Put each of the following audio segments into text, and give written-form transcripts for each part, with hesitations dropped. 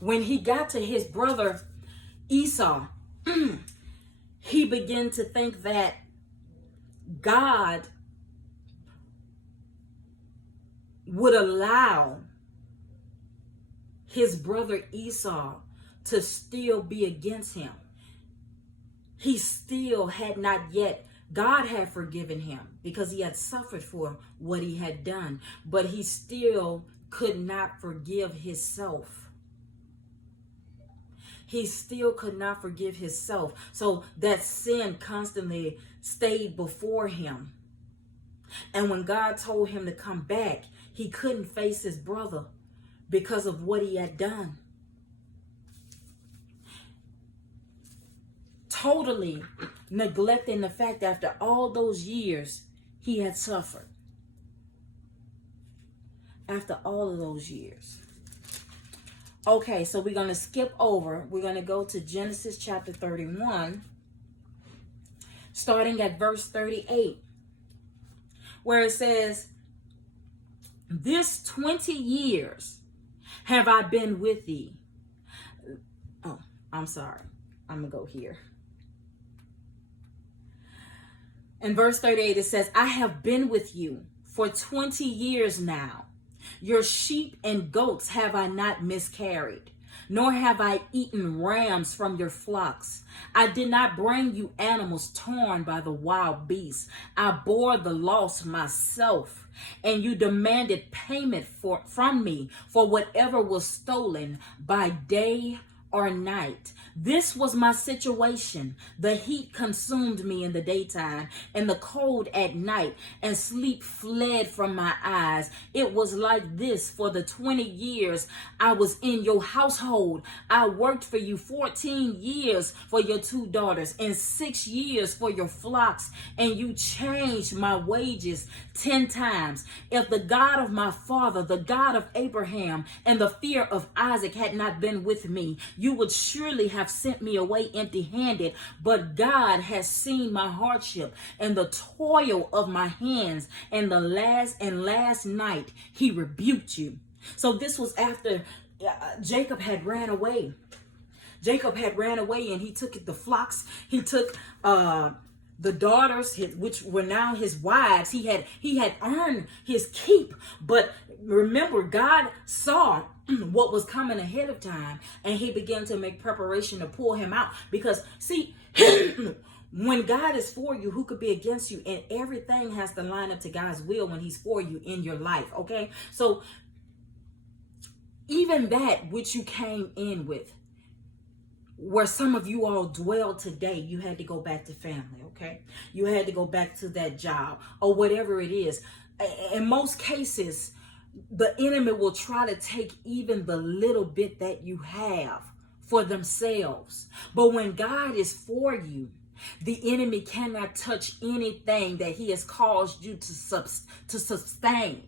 When he got to his brother Esau, he began to think that God would allow his brother Esau to still be against him. He still had not yet, God had forgiven him because he had suffered for what he had done, but he still could not forgive himself. He still could not forgive himself. So that sin constantly stayed before him. And when God told him to come back, he couldn't face his brother because of what he had done. Totally neglecting the fact that after all those years he had suffered. After all of those years. Okay, so we're going to skip over. We're going to go to Genesis chapter 31, starting at verse 38, where it says, "This 20 years have I been with thee." Oh, I'm sorry. I'm going to go here. In verse 38, it says, "I have been with you for 20 years now. Your sheep and goats have I not miscarried, nor have I eaten rams from your flocks. I did not bring you animals torn by the wild beasts. I bore the loss myself, and you demanded payment from me for whatever was stolen by day or night. This was my situation. The heat consumed me in the daytime, and the cold at night, and sleep fled from my eyes. It was like this for the 20 years I was in your household. I worked for you 14 years for your 2 daughters, and 6 years for your flocks, and you changed my wages 10 times. If the God of my father, the God of Abraham, and the fear of Isaac had not been with me, you would surely have sent me away empty-handed. But God has seen my hardship and the toil of my hands, and the last night he rebuked you." So this was after Jacob had ran away. Jacob had ran away, and he took the flocks. He took the daughters, which were now his wives. He had earned his keep. But remember, God saw what was coming ahead of time, and he began to make preparation to pull him out. Because see, when God is for you, who could be against you? And everything has to line up to God's will when he's for you in your life. Okay, so even that which you came in with, where some of you all dwell today, you had to go back to family, okay? You had to go back to that job or whatever it is. In most cases, the enemy will try to take even the little bit that you have for themselves. But when God is for you, the enemy cannot touch anything that he has caused you to sustain.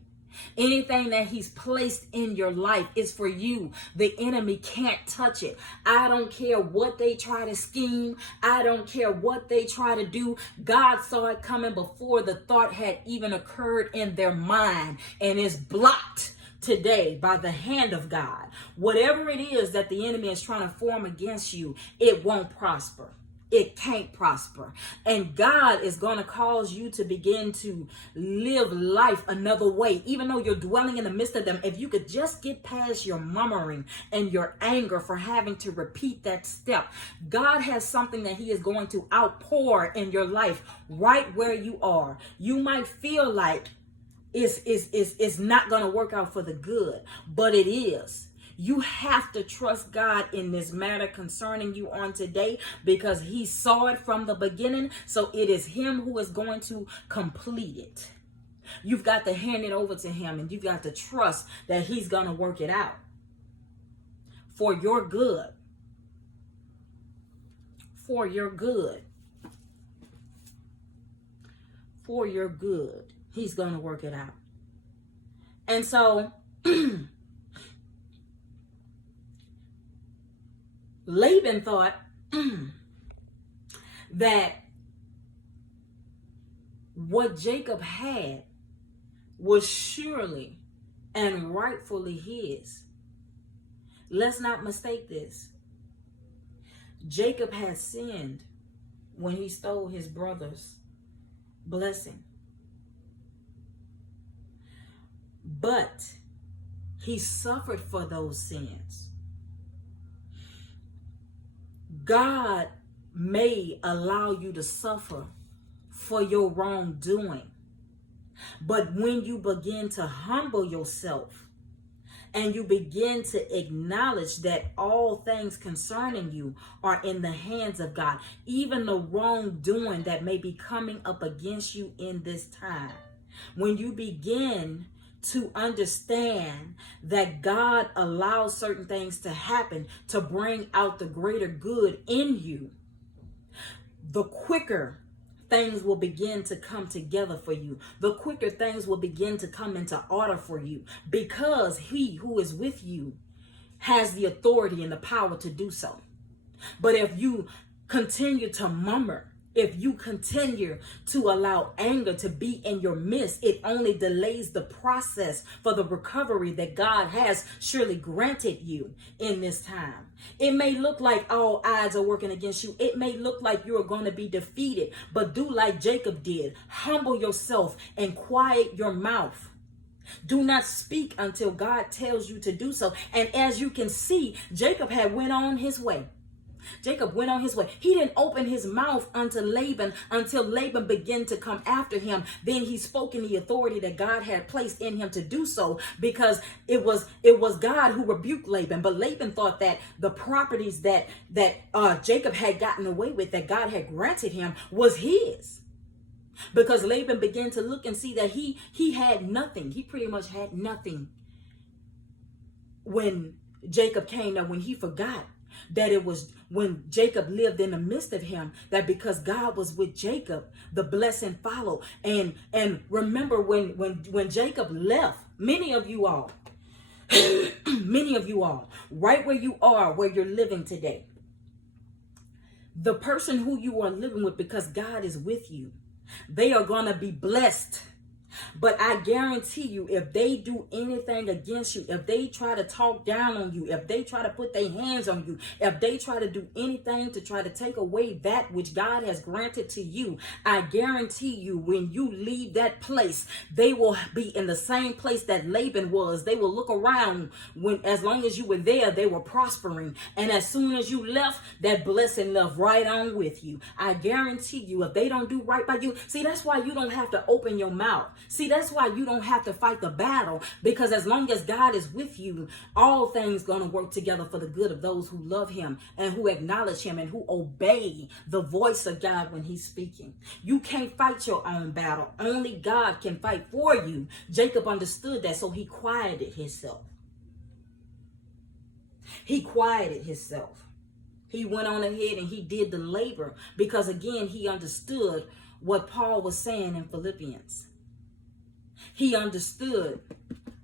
Anything that he's placed in your life is for you. The enemy can't touch it. I don't care what they try to scheme. I don't care what they try to do. God saw it coming before the thought had even occurred in their mind, and is blocked today by the hand of God. Whatever it is that the enemy is trying to form against you, it won't prosper. It can't prosper. And God is going to cause you to begin to live life another way. Even though you're dwelling in the midst of them, if you could just get past your murmuring and your anger for having to repeat that step, God has something that he is going to outpour in your life right where you are. You might feel like it's not going to work out for the good, but it is. You have to trust God in this matter concerning you on today, because he saw it from the beginning. So it is him who is going to complete it. You've got to hand it over to him, and you've got to trust that he's going to work it out for your good. For your good. For your good. He's going to work it out. And so Laban thought that what Jacob had was surely and rightfully his. Let's not mistake this. Jacob had sinned when he stole his brother's blessing. But he suffered for those sins. God may allow you to suffer for your wrongdoing. But when you begin to humble yourself and you begin to acknowledge that all things concerning you are in the hands of God, even the wrongdoing that may be coming up against you in this time, when you begin to understand that God allows certain things to happen to bring out the greater good in you, the quicker things will begin to come together for you. The quicker things will begin to come into order for you, because he who is with you has the authority and the power to do so. But if you continue to murmur, if you continue to allow anger to be in your midst, it only delays the process for the recovery that God has surely granted you in this time. It may look like all odds are working against you. It may look like you are going to be defeated, but do like Jacob did. Humble yourself and quiet your mouth. Do not speak until God tells you to do so. And as you can see, Jacob had went on his way. Jacob went on his way. He didn't open his mouth unto Laban until Laban began to come after him. Then he spoke in the authority that God had placed in him to do so, because it was God who rebuked Laban. But Laban thought that the properties that Jacob had gotten away with, that God had granted him, was his. Because Laban began to look and see that he had nothing. He pretty much had nothing when Jacob came. Now, when he forgot that it was when Jacob lived in the midst of him, that because God was with Jacob, the blessing followed. And remember when Jacob left, many of you all, right where you are, where you're living today, the person who you are living with, because God is with you, they are going to be blessed. But I guarantee you, if they do anything against you, if they try to talk down on you, if they try to put their hands on you, if they try to do anything to try to take away that which God has granted to you, I guarantee you, when you leave that place, they will be in the same place that Laban was. They will look around as long as you were there, they were prospering. And as soon as you left, that blessing left right on with you. I guarantee you, if they don't do right by you, see, that's why you don't have to open your mouth. See, that's why you don't have to fight the battle, because as long as God is with you, all things going to work together for the good of those who love him and who acknowledge him and who obey the voice of God when he's speaking. You can't fight your own battle. Only God can fight for you. Jacob understood that, so he quieted himself. He quieted himself. He went on ahead and he did the labor, because again, he understood what Paul was saying in Philippians. He understood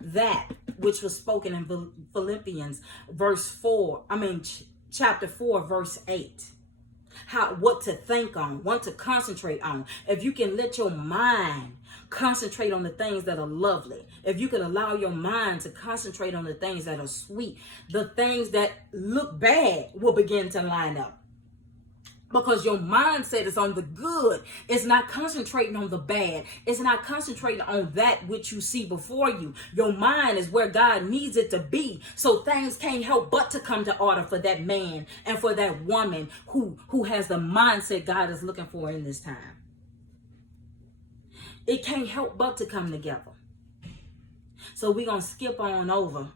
that which was spoken in Philippians chapter 4, verse 8. What to think on, what to concentrate on. If you can let your mind concentrate on the things that are lovely, if you can allow your mind to concentrate on the things that are sweet, the things that look bad will begin to line up. Because your mindset is on the good. It's not concentrating on the bad. It's not concentrating on that which you see before you. Your mind is where God needs it to be. So things can't help but to come to order for that man and for that woman who has the mindset God is looking for in this time. It can't help but to come together. So we're going to skip on over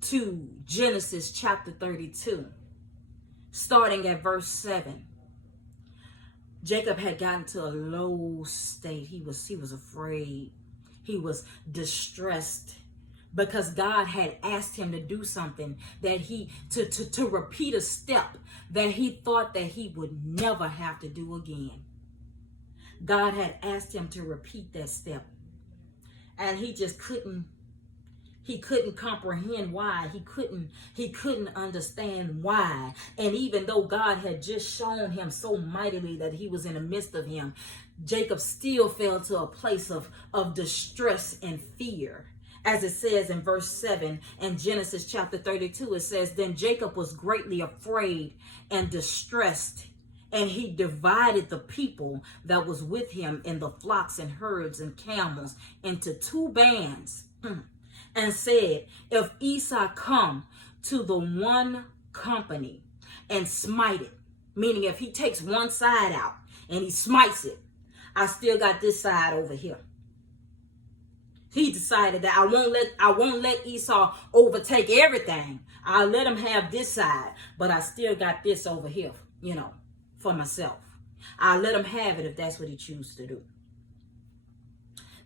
to Genesis chapter 32. Starting at verse 7. Jacob had gotten to a low state. He was afraid. He was distressed, because God had asked him to do something that to repeat a step that he thought that he would never have to do again. God had asked him to repeat that step, and he just couldn't comprehend why. He couldn't understand why. And even though God had just shown him so mightily that he was in the midst of him, Jacob still fell to a place of distress and fear. As it says in verse 7 in Genesis chapter 32, it says, then Jacob was greatly afraid and distressed, and he divided the people that was with him in the flocks and herds and camels into two bands, and said, if Esau come to the one company and smite it, meaning if he takes one side out and he smites it, I still got this side over here. He decided that I won't let Esau overtake everything. I'll let him have this side, but I still got this over here, for myself. I'll let him have it if that's what he chooses to do.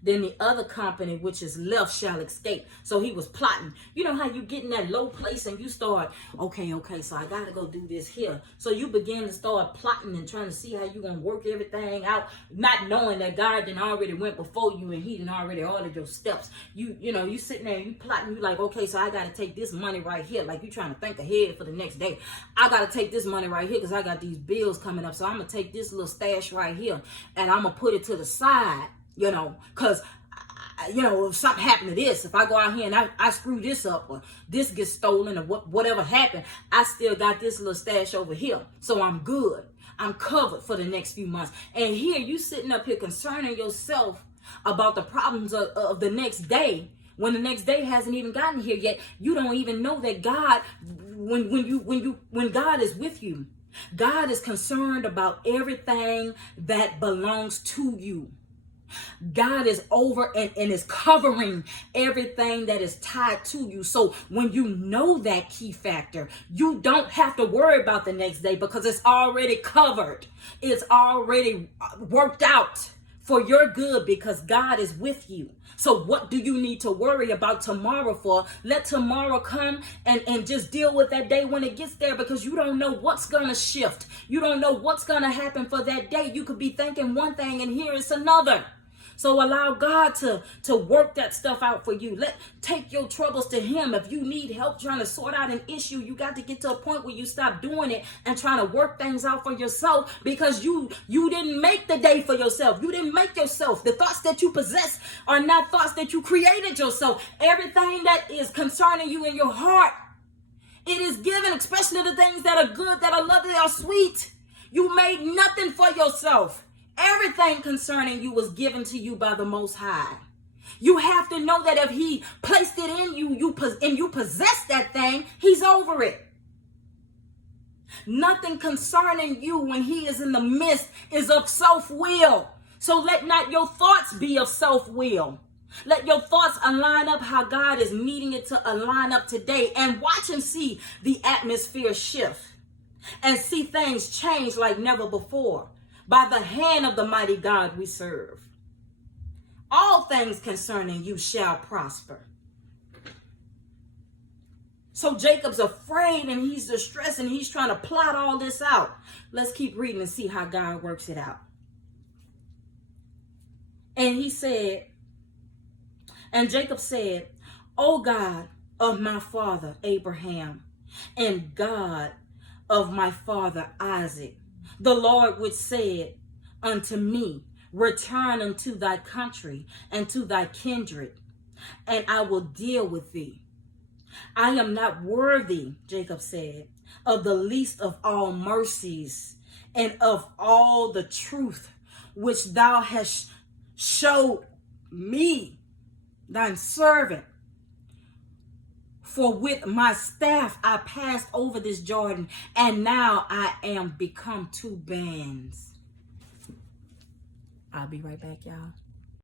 Then the other company which is left shall escape. So he was plotting. You know how you get in that low place and you start, okay, so I got to go do this here. So you begin to start plotting and trying to see how you're going to work everything out, not knowing that God done already went before you and he done already ordered your steps. You sitting there and you plotting, you like, okay, so I got to take this money right here. Like you trying to think ahead for the next day. I got to take this money right here because I got these bills coming up. So I'm going to take this little stash right here and I'm going to put it to the side. Because, if something happened to this, if I go out here and I screw this up or this gets stolen or whatever happened, I still got this little stash over here. So I'm good. I'm covered for the next few months. And here you sitting up here concerning yourself about the problems of the next day. When the next day hasn't even gotten here yet, you don't even know that God, when God is with you, God is concerned about everything that belongs to you. God is over and is covering everything that is tied to you. So when you know that key factor, you don't have to worry about the next day because it's already covered. It's already worked out for your good because God is with you. So what do you need to worry about tomorrow for? Let tomorrow come and just deal with that day when it gets there because you don't know what's going to shift. You don't know what's going to happen for that day. You could be thinking one thing and here it's another. So allow God to work that stuff out for you. Take your troubles to him. If you need help trying to sort out an issue, you got to get to a point where you stop doing it and trying to work things out for yourself because you didn't make the day for yourself. You didn't make yourself. The thoughts that you possess are not thoughts that you created yourself. Everything that is concerning you in your heart, it is given, especially the things that are good, that are lovely, that are sweet. You made nothing for yourself. Everything concerning you was given to you by the Most High. You have to know that if he placed it in you, you possess that thing, he's over it. Nothing concerning you when he is in the midst is of self-will. So let not your thoughts be of self-will. Let your thoughts align up how God is needing it to align up today, and watch and see the atmosphere shift and see things change like never before. By the hand of the mighty God we serve. All things concerning you shall prosper. So Jacob's afraid and he's distressed and he's trying to plot all this out. Let's keep reading and see how God works it out. And he said, and Jacob said, O God of my father Abraham and God of my father Isaac, the Lord which said unto me, return unto thy country and to thy kindred, and I will deal with thee. I am not worthy, Jacob said, of the least of all mercies and of all the truth which thou hast showed me, thine servant. For with my staff I passed over this Jordan, and now I am become two bands. I'll be right back, y'all.